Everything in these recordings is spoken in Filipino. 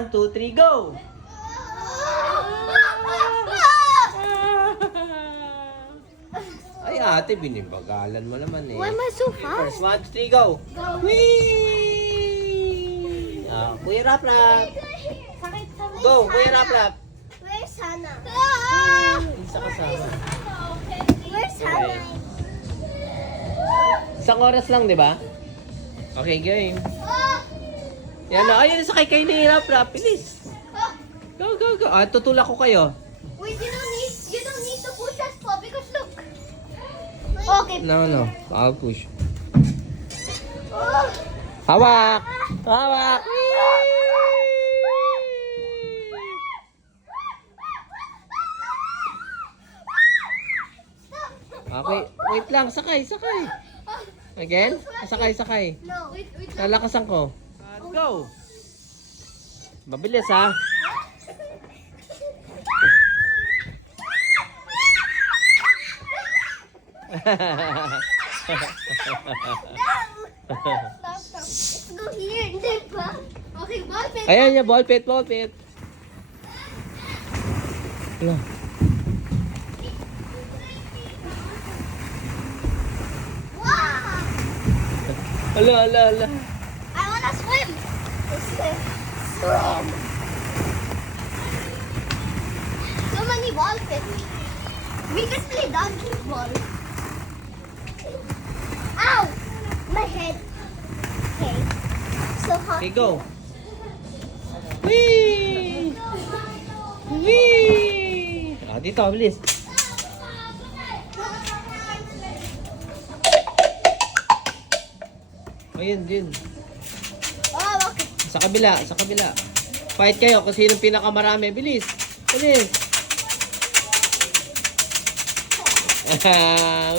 1, 2, 3, go! Ay, ate, binibagalan mo naman eh. Why am I so fast? First, 1, 2, 3, go! Whee! Kuya Rap Rap! Go, Kuya Rap Rap! Where's Hannah? Isa kasama. Where's Hannah? Isang oras lang, di ba? Okay, game. Yan na. Ayun, sakay kayo ni Rap Rap. Bilis. Go, go, go. Tutulak ko kayo. Wait, you don't need to push us po because look. Okay. No. I'll push. Hawak! Hawak! Okay, wait lang. Sakay. Again? Sakay. No. Wait. Lalakasan ko. Go! Mabilis ha. Stop. Let's go here. Diba? Okay, ball pit. Ayan yung ball pit. Ala. Wow! Ala. I wanna swim. Swim. So many ball pits. We can play dodgeball. Ow! My head. Okay. So hot. Okay, go. Whee! Dito, bilis. Ayun, din. Oh, okay. Sa kabila. Fight kayo kung sino pinakamarami. Bilis.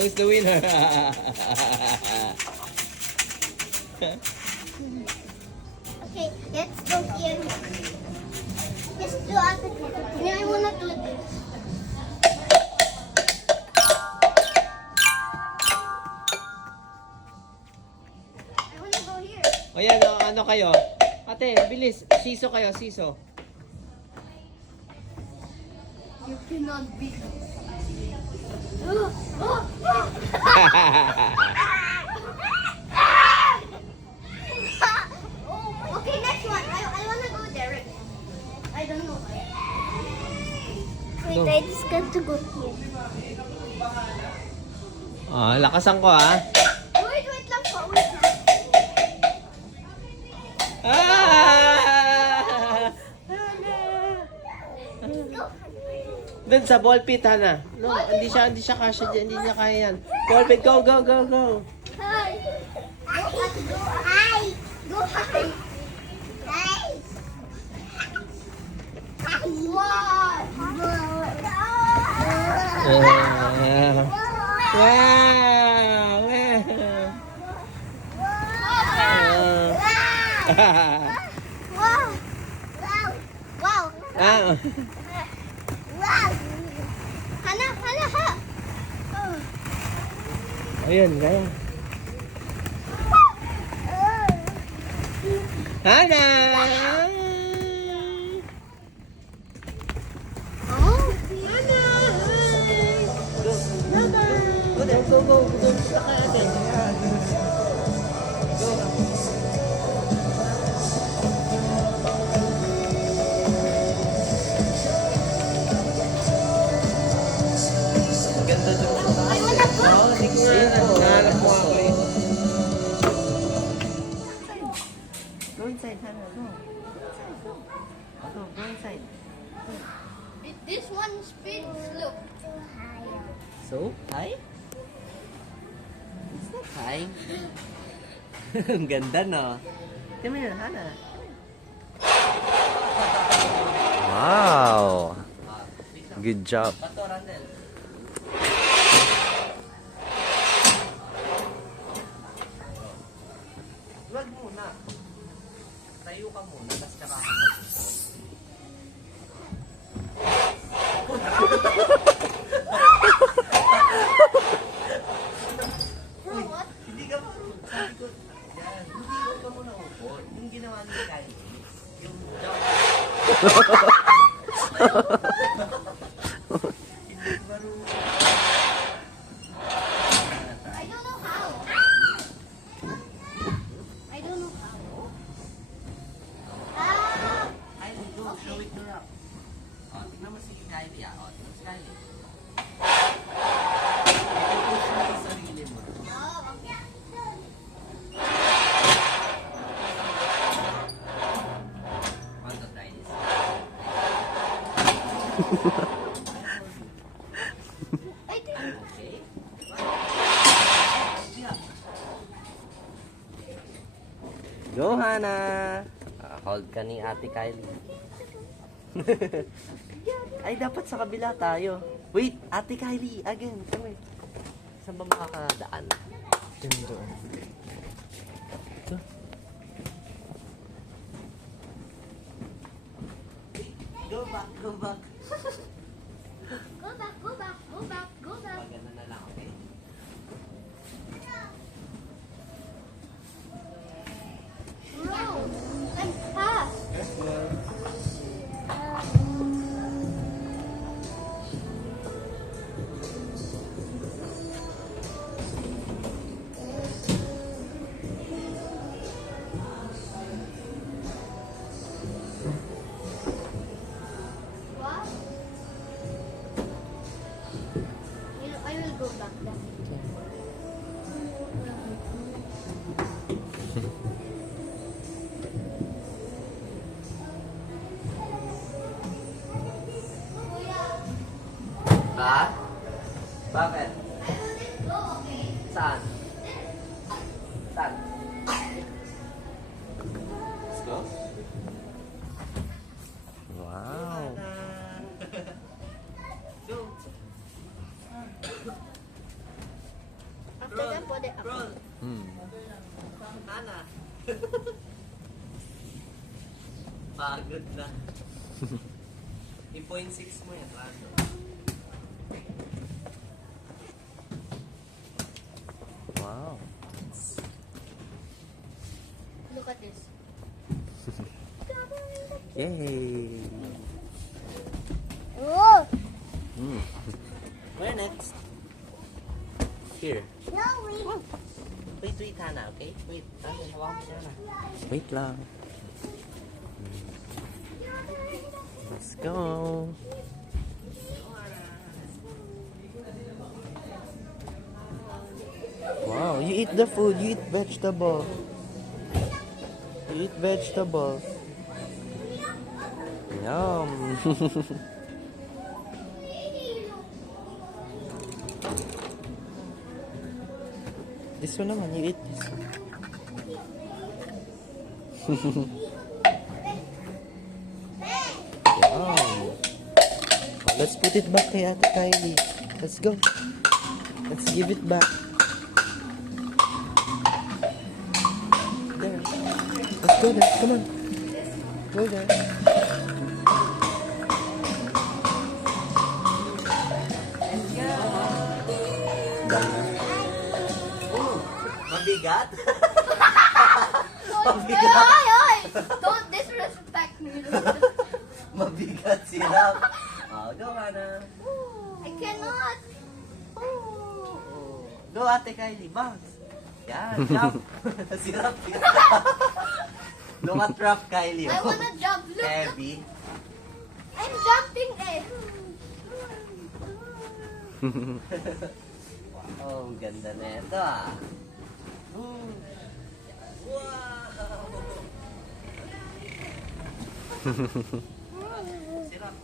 Who's the winner? Okay, let's go here. Let's do other thing. I wanna do this. I wanna go here. O yan, ano kayo? Ate, bilis. Siso kayo. You cannot beat me. Okay, next one. I wanna go there again. I don't know. Wait, Go. I just got to go here. Lakasan ko ha. Wait lang po. Wait lang. Go. Dun sa ball pit, Hana. No, hindi siya kasya dyan. Hindi niya kaya yan. Ball pit, go. Hi. Go high. Go high. Hi. Wow. Wow! Wow. Wow. Ah. Wow. Hana, ha. Ayun, gaya. Hana! Oh. Go. Sakay natin. Go. Ganda doon. I wanna go. Hindi ko nahanap mo ako eh. Go inside, Hannah. Go. Go inside. This one spins. Look. So, hi? It's not hi. Ang ganda, no? Come here, Hannah. Wow! Good job. Wag muna. Tayo ka muna, tapos tsaka ka What? Hindi ka marunong. Sabi ko, yan, hindi ka muna upo. Yung ginawa ni Kylie, yung jump. I don't know how. I don't know how. Ah! Ay, go. Show it to Rob. Oh, tignan mo si Kylie, ah. Oh, tignan mo si Kylie. I-push mo sa sarili mo. Oh, okay. Want to try this? I think. Okay. Go, Hana! Hold ka ni Ate Kylie. Ay, dapat sa kabila tayo. Wait, Ate Kylie, again. Come here. Saan ba makakadaan? Doon. Ito. Go back, go back. Go back, go back, go back, go back. Pagana na lang, okay? No, let's pass. What? I will go back then. Ha? Bakit? Go, okay? Saan? Saan? Let's go. Wow. Go. After that, pwede ako. Roll. Hmm. Hana. Pagod na. I-0.6 mo yan, Rando. Wow. Look at this. Yay. Oh! Hmm. Where next? Here. No, wait. Wait, Hana, okay? Wait. Okay, hawakan mo siya, Hana. Wait lang. Let's go. Wow, you eat the food, you eat vegetable. You eat vegetable. Yum. This one naman, you eat this one. Yum. Let's put it back kay Ate Kylie. Let's go. Let's give it back. There. Let's go there. Come on. Go there. Done na. Mabigat? Oy, oy! Don't disrespect me. Mabigat sila. Oh, go, Hana. I cannot. Go, Ate Kylie, bounce. Yan, jump. Sirap. Look at Rough Kylie. I wanna jump. Look, Heavy. I'm jumping eh. Oh, ang ganda na ito ah. Wow! Sirap.